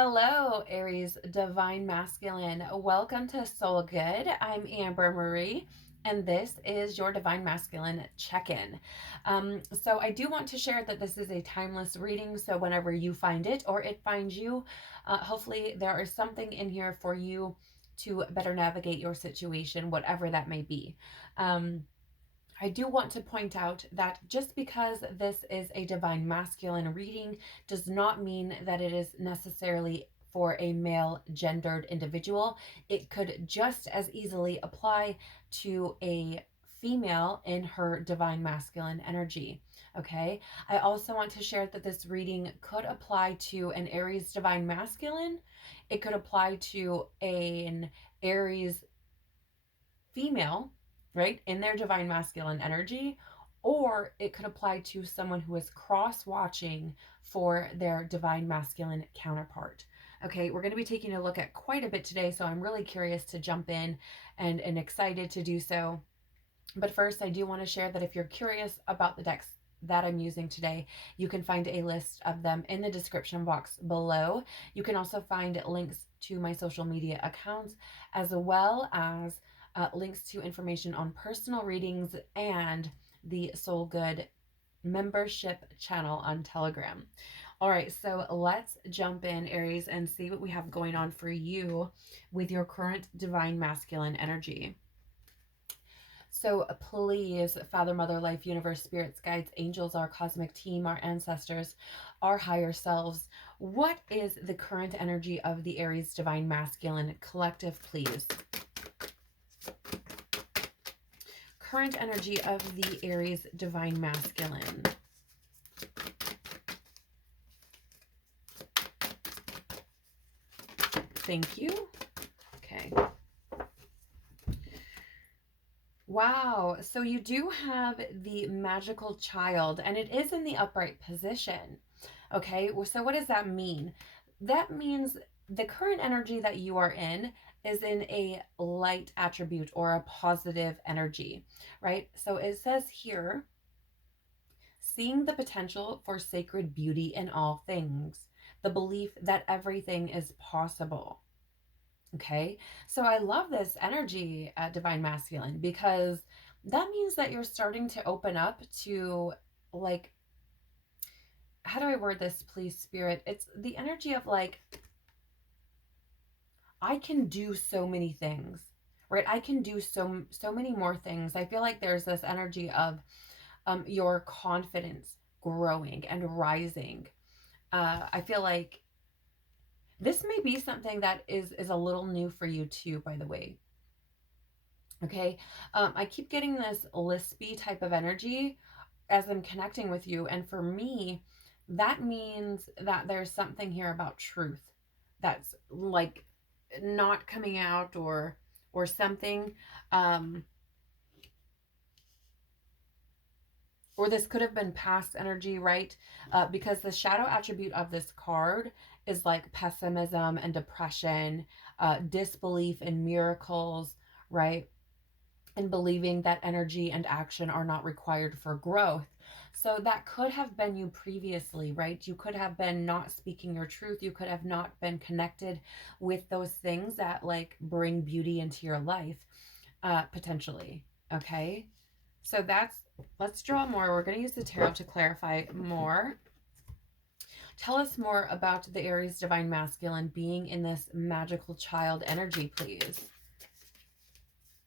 Hello, Aries Divine Masculine. Welcome to Soul Good. I'm Amber Marie, and this is your Divine Masculine check-in. So I do want to share that this is a timeless reading, so whenever you find it or it finds you, hopefully there is something in here for you to better navigate your situation, whatever that may be. I do want to point out that just because this is a divine masculine reading does not mean that it is necessarily for a male gendered individual. It could just as easily apply to a female in her divine masculine energy. Okay. I also want to share that this reading could apply to an Aries divine masculine. It could apply to an Aries female, right, in their divine masculine energy, or it could apply to someone who is cross watching for their divine masculine counterpart. Okay, we're going to be taking a look at quite a bit today, so I'm really curious to jump in and excited to do so. But first, I do want to share that if you're curious about the decks that I'm using today, you can find a list of them in the description box below. You can also find links to my social media accounts, as well as links to information on personal readings and the Soul Good membership channel on Telegram. All right, so let's jump in, Aries, and see what we have going on for you with your current divine masculine energy. So please, Father, Mother, Life, Universe, Spirits, Guides, Angels, our cosmic team, our ancestors, our higher selves, what is the current energy of the Aries divine masculine collective, please? Current energy of the Aries divine masculine. Thank you. Okay. Wow. So you do have the magical child, and it is in the upright position. Okay. So what does that mean? That means the current energy that you are in is in a light attribute or a positive energy, right? So it says here, seeing the potential for sacred beauty in all things, the belief that everything is possible. Okay, so I love this energy at Divine Masculine, because that means that you're starting to open up to, like, how do I word this, please, Spirit? It's the energy of, like, I can do so many things, right? I can do so many more things. I feel like there's this energy of your confidence growing and rising. I feel like this may be something that is a little new for you too, by the way. Okay, I keep getting this lispy type of energy as I'm connecting with you, and for me, that means that there's something here about truth that's, like, not coming out, or something, um, or this could have been past energy, right? Because the shadow attribute of this card is like pessimism and depression, disbelief in miracles, right? And believing that energy and action are not required for growth. So that could have been you previously, right? You could have been not speaking your truth. You could have not been connected with those things that, like, bring beauty into your life, potentially. Okay. So let's draw more. We're going to use the tarot to clarify more. Tell us more about the Aries divine masculine being in this magical child energy, please.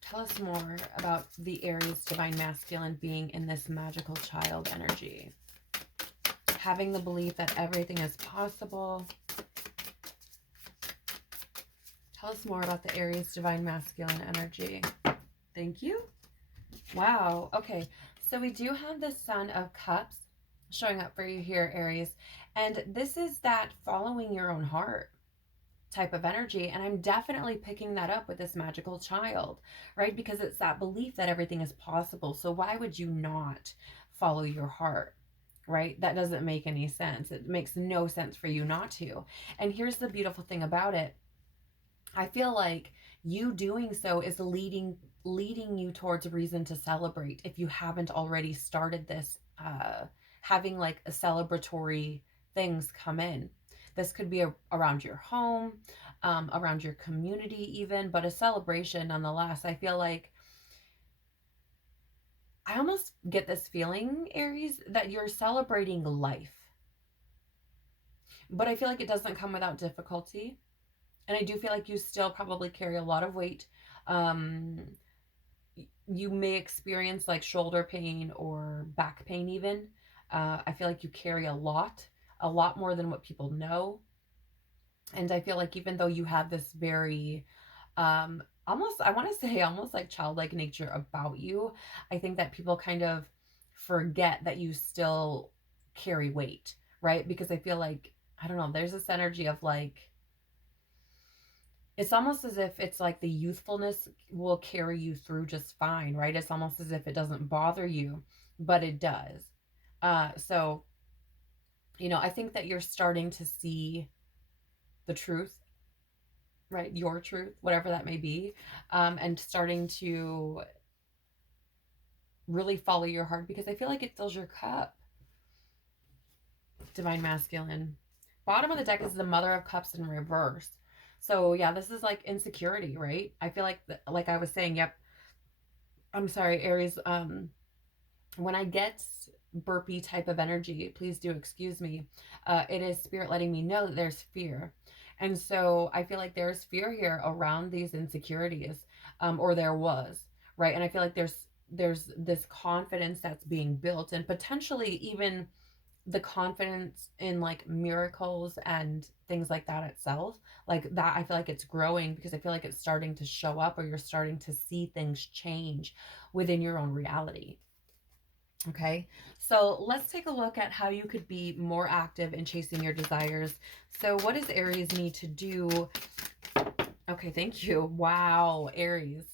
Tell us more about the Aries divine masculine being in this magical child energy. Having the belief that everything is possible. Tell us more about the Aries divine masculine energy. Thank you. Wow. Okay. So we do have the Sun of Cups showing up for you here, Aries. And this is that following your own heart type of energy, and I'm definitely picking that up with this magical child, right? Because it's that belief that everything is possible. So why would you not follow your heart, right? That doesn't make any sense. It makes no sense for you not to. And here's the beautiful thing about it. I feel like you doing so is leading you towards a reason to celebrate, if you haven't already started this, having like a celebratory things come in. This could be around your home, around your community even, but a celebration nonetheless. I feel like I almost get this feeling, Aries, that you're celebrating life. But I feel like it doesn't come without difficulty. And I do feel like you still probably carry a lot of weight. Um, you may experience like shoulder pain or back pain even. I feel like you carry a lot more than what people know. And I feel like even though you have this very almost, I want to say almost like childlike nature about you, I think that people kind of forget that you still carry weight, right? Because I feel like, I don't know, there's this energy of like, it's almost as if it's like the youthfulness will carry you through just fine, right? It's almost as if it doesn't bother you, but it does. So, I think that you're starting to see the truth, right? Your truth, whatever that may be, and starting to really follow your heart because I feel like it fills your cup. Divine Masculine. Bottom of the deck is the Mother of Cups in reverse. So yeah, this is like insecurity, right? I feel like, like I was saying, yep. I'm sorry, Aries. When I get burpy type of energy, please do excuse me. It is spirit letting me know that there's fear. And so I feel like there's fear here around these insecurities, or there was, right? And I feel like there's this confidence that's being built, and potentially even the confidence in like miracles and things like that itself. Like that, I feel like it's growing because I feel like it's starting to show up, or you're starting to see things change within your own reality. Okay, so let's take a look at how you could be more active in chasing your desires. So what does Aries need to do? Okay, thank you. Wow, Aries.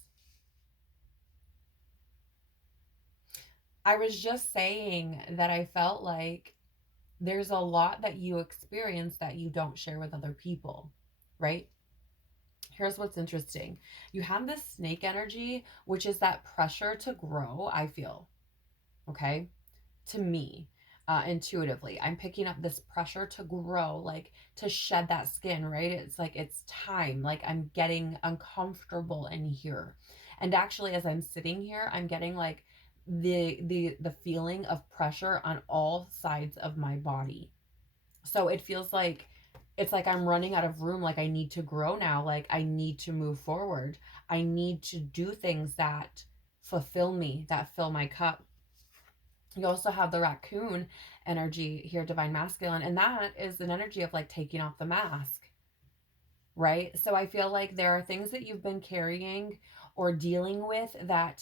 I was just saying that I felt like there's a lot that you experience that you don't share with other people, right? Here's what's interesting. You have this snake energy, which is that pressure to grow, I feel, okay? To me, intuitively, I'm picking up this pressure to grow, like to shed that skin, right? It's like it's time, like I'm getting uncomfortable in here. And actually, as I'm sitting here, I'm getting like the feeling of pressure on all sides of my body. So it feels like it's like I'm running out of room, like I need to grow now, like I need to move forward. I need to do things that fulfill me, that fill my cup. You also have the raccoon energy here, divine masculine, and that is an energy of like taking off the mask, right? So I feel like there are things that you've been carrying or dealing with that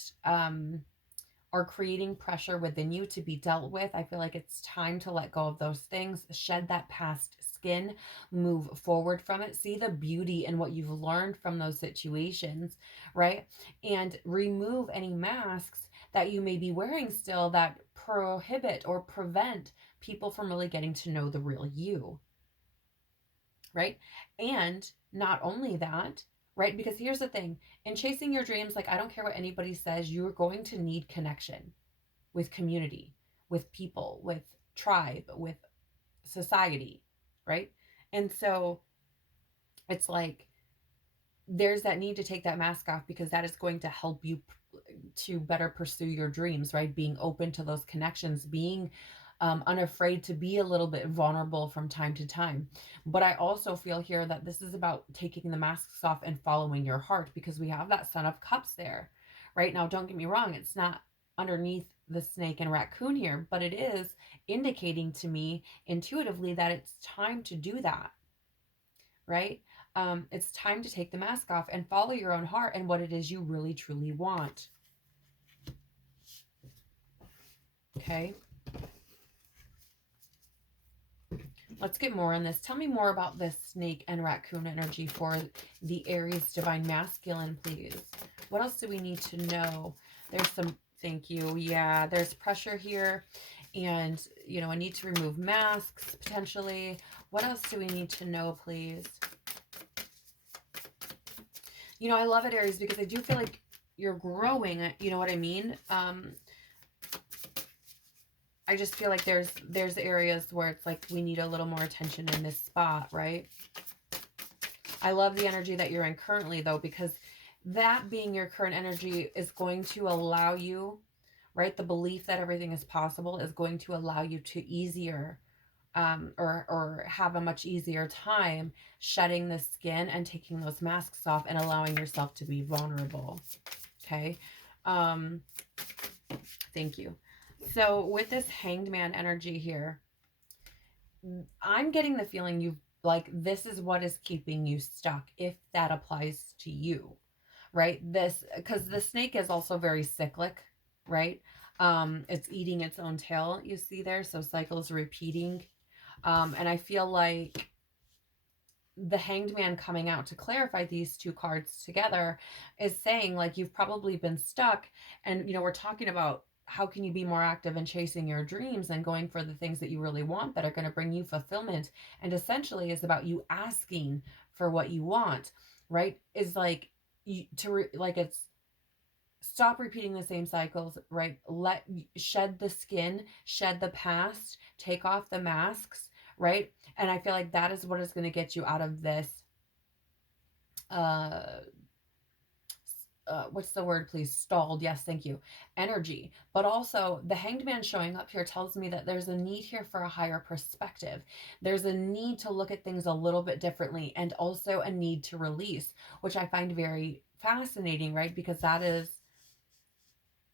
are creating pressure within you to be dealt with. I feel like it's time to let go of those things, shed that past skin, move forward from it, see the beauty in what you've learned from those situations, right? And remove any masks that you may be wearing still that prohibit or prevent people from really getting to know the real you, right? And not only that, right? Because here's the thing, in chasing your dreams, like I don't care what anybody says, you're going to need connection with community, with people, with tribe, with society, right? And so it's like there's that need to take that mask off because that is going to help you to better pursue your dreams, right? Being open to those connections, being unafraid to be a little bit vulnerable from time to time. But I also feel here that this is about taking the masks off and following your heart because we have that Son of Cups there, right? Now, don't get me wrong, it's not underneath the snake and raccoon here, but it is indicating to me intuitively that it's time to do that, right? It's time to take the mask off and follow your own heart and what it is you really truly want. Okay. Let's get more on this. Tell me more about this snake and raccoon energy for the Aries divine masculine, please. What else do we need to know? There's some, thank you. Yeah, there's pressure here. And, I need to remove masks potentially. What else do we need to know, please? I love it, Aries, because I do feel like you're growing. You know what I mean? I just feel like there's areas where it's like we need a little more attention in this spot, right? I love the energy that you're in currently, though, because that being your current energy is going to allow you, right? The belief that everything is possible is going to allow you to easier, or have a much easier time shedding the skin and taking those masks off and allowing yourself to be vulnerable. Okay. Um, thank you. So with this Hanged Man energy here, I'm getting the feeling you've like this is what is keeping you stuck, if that applies to you, right? This, because the snake is also very cyclic, right? It's eating its own tail, you see there, so cycles repeating. And I feel like the Hanged Man coming out to clarify these two cards together is saying, like, you've probably been stuck, and we're talking about how can you be more active in chasing your dreams and going for the things that you really want that are going to bring you fulfillment, and essentially is about you asking for what you want, right? Is like like it's stop repeating the same cycles, right? Shed the skin, shed the past, take off the masks, right? And I feel like that is what is going to get you out of this uh what's the word, please? Stalled. Yes, thank you. Energy. But also the Hanged Man showing up here tells me that there's a need here for a higher perspective. There's a need to look at things a little bit differently, and also a need to release, which I find very fascinating, right? Because that is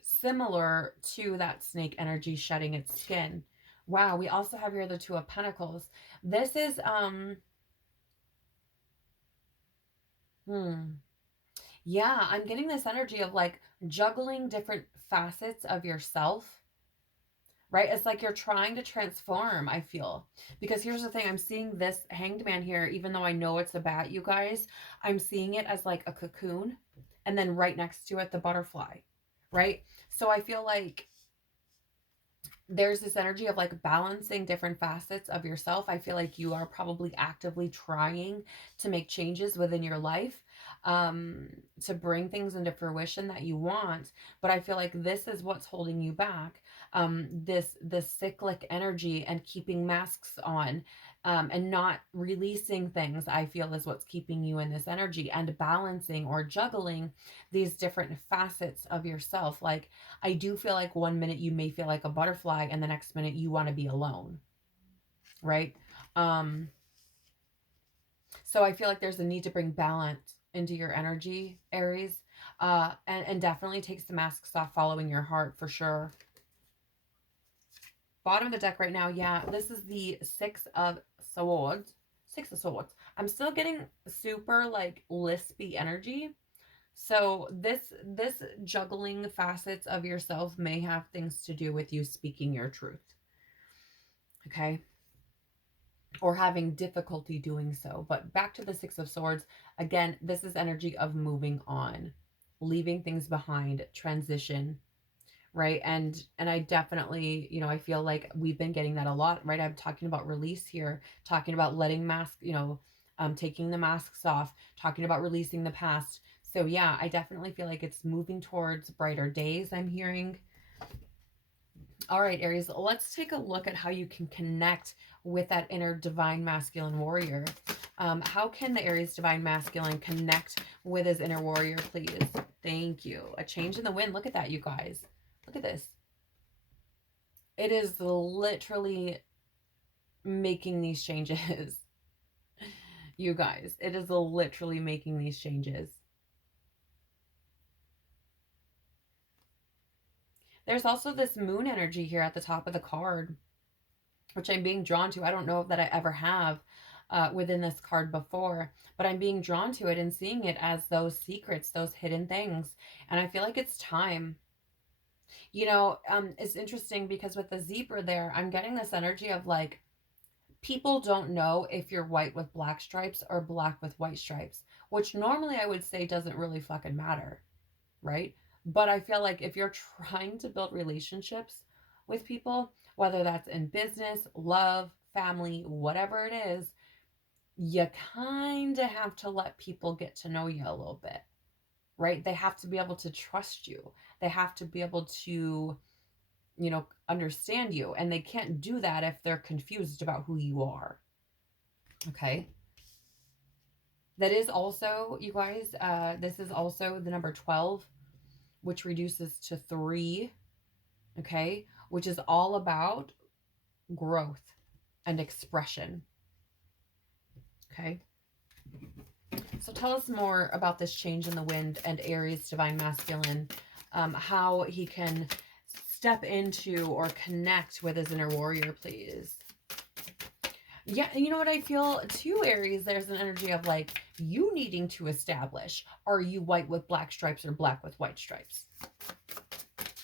similar to that snake energy shedding its skin. Wow, we also have here the Two of Pentacles. This is yeah, I'm getting this energy of like juggling different facets of yourself, right? It's like you're trying to transform, I feel. Because here's the thing, I'm seeing this Hanged Man here, even though I know it's a bat, you guys, I'm seeing it as like a cocoon, and then right next to it the butterfly, right? So I feel like there's this energy of like balancing different facets of yourself. I feel like you are probably actively trying to make changes within your life, um, to bring things into fruition that you want. But I feel like this is what's holding you back. This cyclic energy and keeping masks on, and not releasing things, I feel is what's keeping you in this energy, and balancing or juggling these different facets of yourself. Like, I do feel like one minute you may feel like a butterfly and the next minute you want to be alone, right? Um, so I feel like there's a need to bring balance into your energy, Aries, and definitely takes the masks off following your heart for sure. Bottom of the deck right now, yeah, this is the Six of Swords. Six of Swords. I'm still getting super like lispy energy. So this juggling facets of yourself may have things to do with you speaking your truth. Okay? Or having difficulty doing so. But back to the Six of Swords, again, this is energy of moving on, leaving things behind, transition, right? And I definitely, I feel like we've been getting that a lot, right? I'm talking about release here, talking about letting taking the masks off, talking about releasing the past. So yeah, I definitely feel like it's moving towards brighter days, I'm hearing. All right, Aries, let's take a look at how you can connect with that inner divine masculine warrior. How can the Aries divine masculine connect with his inner warrior, please? Thank you. A change in the wind. Look at that, you guys. Look at this. It is literally making these changes. You guys, it is literally making these changes. There's also this moon energy here at the top of the card, which I'm being drawn to. I don't know that I ever have within this card before, but I'm being drawn to it and seeing it as those secrets, those hidden things. And I feel like it's time. It's interesting because with the zebra there, I'm getting this energy of like, people don't know if you're white with black stripes or black with white stripes, which normally I would say doesn't really fucking matter, right? But I feel like if you're trying to build relationships with people, whether that's in business, love, family, whatever it is, you kind of have to let people get to know you a little bit, right? They have to be able to trust you. They have to be able to understand you. And they can't do that if they're confused about who you are. Okay. That is also, you guys, this is also the number 12, which reduces to 3. Okay. Which is all about growth and expression. Okay. So tell us more about this change in the wind and Aries divine masculine, how he can step into or connect with his inner warrior, please. Yeah, you know what I feel too, Aries? There's an energy of like you needing to establish, are you white with black stripes or black with white stripes?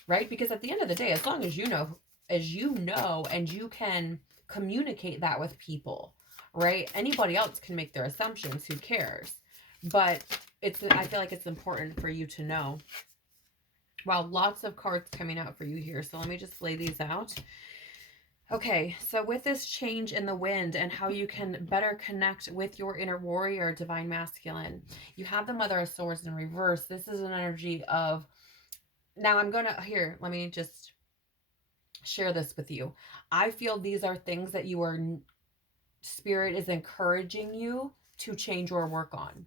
Right? Because at the end of the day, as long as you know, and you can communicate that with people, right? Anybody else can make their assumptions, who cares? But I feel like it's important for you to know. Wow, lots of cards coming out for you here. So let me just lay these out. Okay, so with this change in the wind and how you can better connect with your inner warrior, divine masculine, you have the Mother of Swords in reverse. This is an energy of, now I'm going to, here, let me just share this with you. I feel these are things that Spirit is encouraging you to change or work on.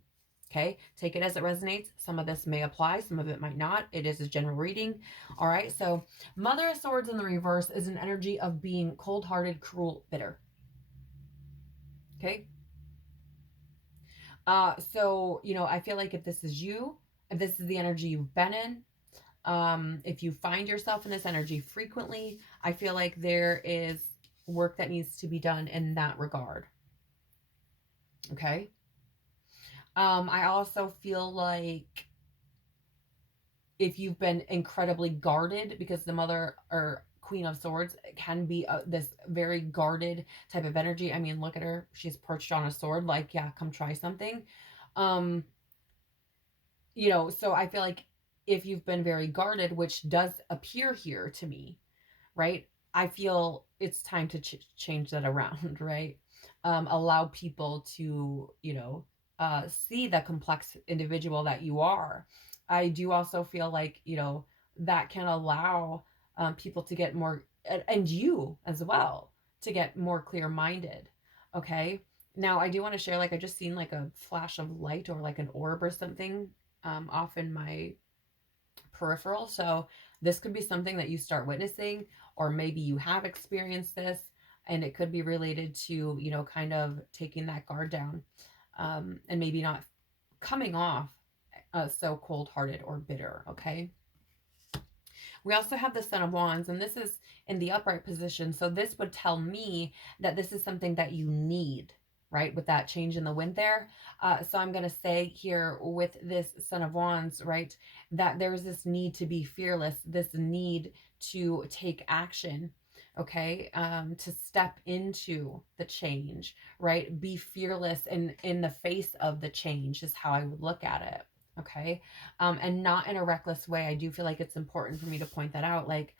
Okay, take it as it resonates. Some of this may apply, some of it might not. It is a general reading. All right, so Mother of Swords in the reverse is an energy of being cold-hearted, cruel, bitter. Okay. So, I feel like if this is you, if this is the energy you've been in, if you find yourself in this energy frequently, I feel like there is work that needs to be done in that regard. Okay. I also feel like if you've been incredibly guarded, because the Mother or Queen of Swords can be this very guarded type of energy. I mean, look at her. She's perched on a sword, like, yeah, come try something. So I feel like if you've been very guarded, which does appear here to me, right? I feel it's time to change that around, right? Allow people to, see the complex individual that you are. I do also feel like, that can allow people to get more, and you as well, to get more clear minded. Okay. Now, I do want to share, like, I just seen like a flash of light or like an orb or something off in my peripheral. So this could be something that you start witnessing, or maybe you have experienced this, and it could be related to, kind of taking that guard down, and maybe not coming off so cold-hearted or bitter. Okay. We also have the Son of Wands, and this is in the upright position. So this would tell me that this is something that you need, right? With that change in the wind there. So I'm going to say here with this Son of Wands, right, that there's this need to be fearless, this need to take action, okay, to step into the change, right? Be fearless in the face of the change is how I would look at it. Okay. And not in a reckless way. I do feel like it's important for me to point that out. Like,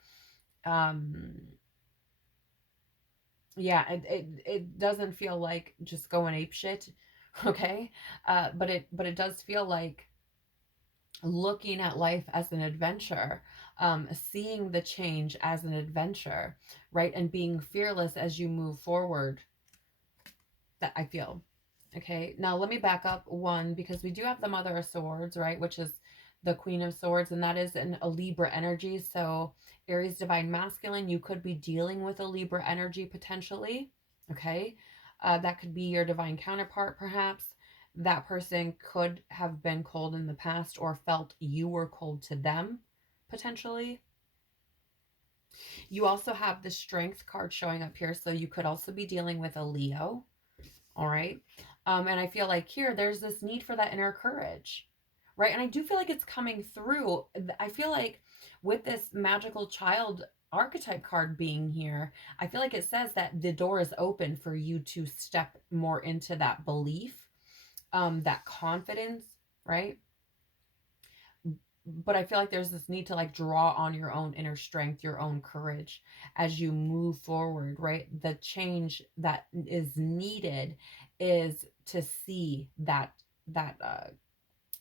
yeah, it doesn't feel like just going ape shit. Okay. But it does feel like looking at life as an adventure, seeing the change as an adventure, right? And being fearless as you move forward. That I feel. Okay, now let me back up one, because we do have the Mother of Swords, right, which is the Queen of Swords, and that is a Libra energy. So Aries divine masculine, you could be dealing with a Libra energy potentially. Okay, that could be your divine counterpart, perhaps. That person could have been cold in the past or felt you were cold to them, potentially. You also have the Strength card showing up here, so you could also be dealing with a Leo. All right. And I feel like here there's this need for that inner courage, right? And I do feel like it's coming through. I feel like with this magical child archetype card being here, I feel like it says that the door is open for you to step more into that belief, that confidence, right? But I feel like there's this need to like draw on your own inner strength, your own courage as you move forward, right? The change that is needed is to see that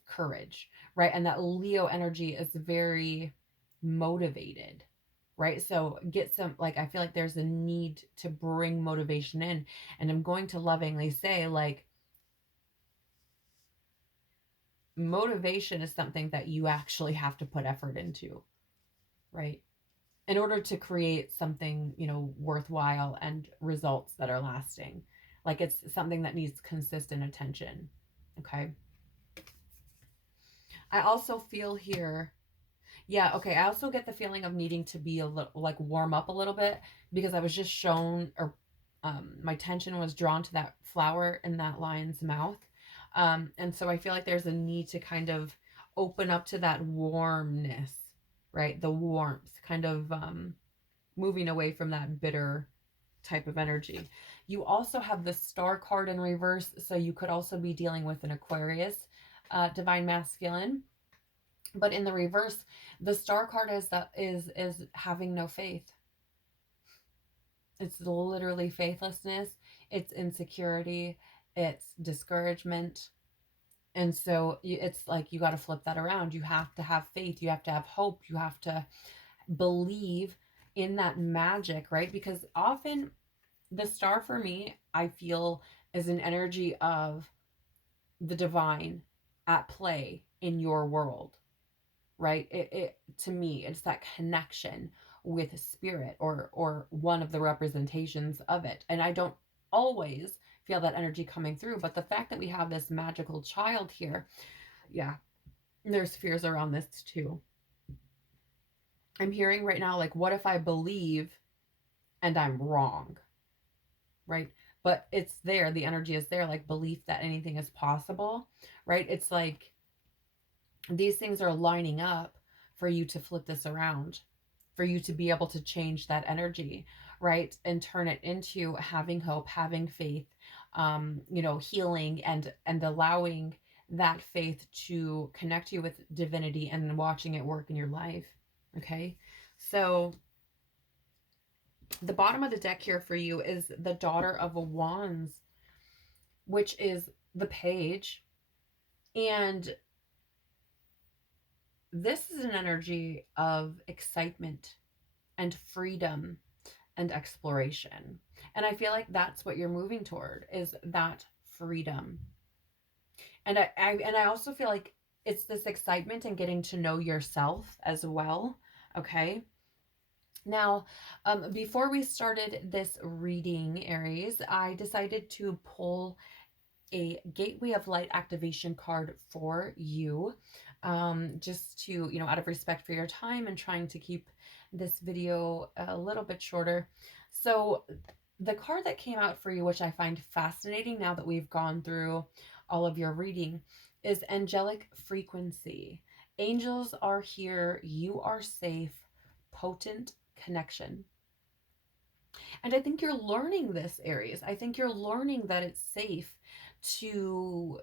courage, right? And that Leo energy is very motivated, right? So get some, like, I feel like there's a need to bring motivation in. And I'm going to lovingly say, like, motivation is something that you actually have to put effort into, right? In order to create something, worthwhile and results that are lasting. Like, it's something that needs consistent attention. Okay. I also feel here, yeah, okay. I also get the feeling of needing to be a little, like, warm up a little bit, because I was just shown, or my attention was drawn to that flower in that lion's mouth. And so I feel like there's a need to kind of open up to that warmness, right? The warmth, kind of moving away from that bitter type of energy. You also have the Star card in reverse, so you could also be dealing with an Aquarius divine masculine. But in the reverse, the Star card is having no faith. It's literally faithlessness, it's insecurity, it's discouragement. And so it's like, you got to flip that around. You have to have faith, you have to have hope, you have to believe in that magic, right? Because often the star for me, I feel, is an energy of the divine at play in your world, right? It to me, it's that connection with spirit, or one of the representations of it. And I don't always feel that energy coming through, but the fact that we have this magical child here, yeah, there's fears around this too. I'm hearing right now, like, what if I believe and I'm wrong, right? But it's there, the energy is there, like belief that anything is possible, right? It's like these things are lining up for you to flip this around, for you to be able to change that energy, right? And turn it into having hope, having faith, healing, and allowing that faith to connect you with divinity and watching it work in your life. Okay. So the bottom of the deck here for you is the Daughter of Wands, which is the page. And this is an energy of excitement and freedom and exploration. And I feel like that's what you're moving toward, is that freedom. And I also feel like it's this excitement and getting to know yourself as well. Okay. Now, before we started this reading, Aries, I decided to pull a Gateway of Light activation card for you, just to, out of respect for your time and trying to keep this video a little bit shorter. So the card that came out for you, which I find fascinating now that we've gone through all of your reading, is Angelic Frequency. Angels are here. You are safe. Potent connection. And I think you're learning this, Aries. I think you're learning that it's safe to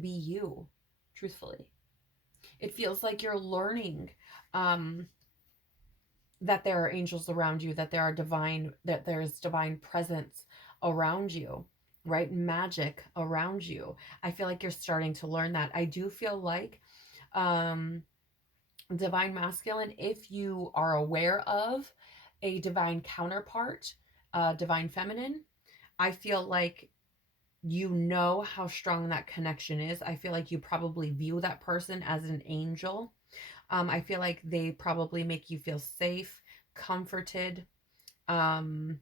be you, truthfully. It feels like you're learning that there are angels around you, that there's divine presence around you, right? Magic around you. I feel like you're starting to learn that. I do feel like divine masculine, if you are aware of a divine counterpart, divine feminine, I feel like you know how strong that connection is. I feel like you probably view that person as an angel. I feel like they probably make you feel safe, comforted. Um,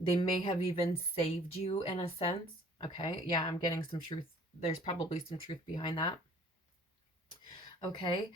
they may have even saved you in a sense. Okay, yeah, I'm getting some truth. There's probably some truth behind that. Okay.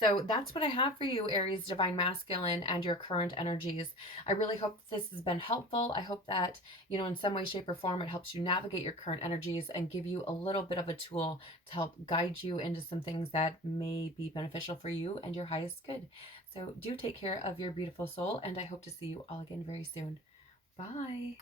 So that's what I have for you, Aries divine masculine, and your current energies. I really hope this has been helpful. I hope that, in some way, shape, or form, it helps you navigate your current energies and give you a little bit of a tool to help guide you into some things that may be beneficial for you and your highest good. So do take care of your beautiful soul, and I hope to see you all again very soon. Bye.